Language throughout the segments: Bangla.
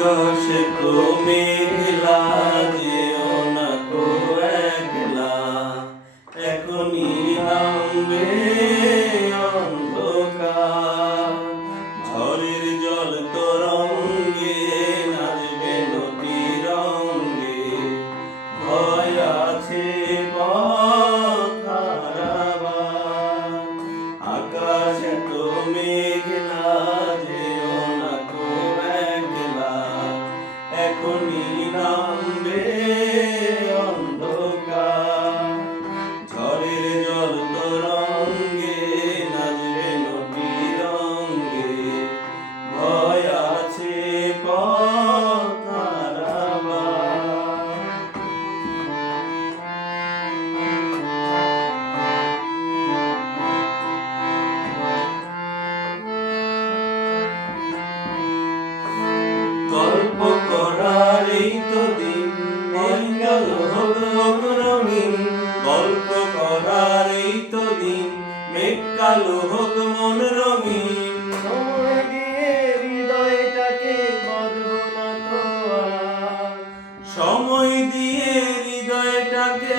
আকাশে তুমি মেঘলা যেও না তো একলা। এখনই নামবে গল্প করার এই তো দিন। এই গেল রঙিন গল্প করার এই তো দিন। মেঘ কালো হোক মন রঙিন সময় দিয়ে হৃদয়টাকে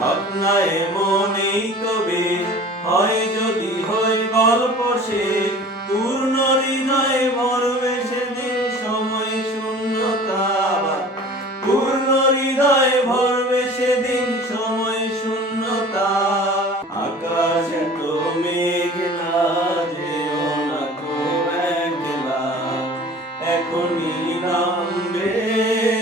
ভাবনায় মনেই তবে হয় যদি হয় গল্প সে। পূর্ণ হৃদয়ে মরবে সেদিন সময় শূন্যতা পূর্ণ হৃদয়ে ভরবে সেদিন সময় শূন্যতা। আকাশ এত মেঘলা, যেও না তো একলা। এখনই নামবে।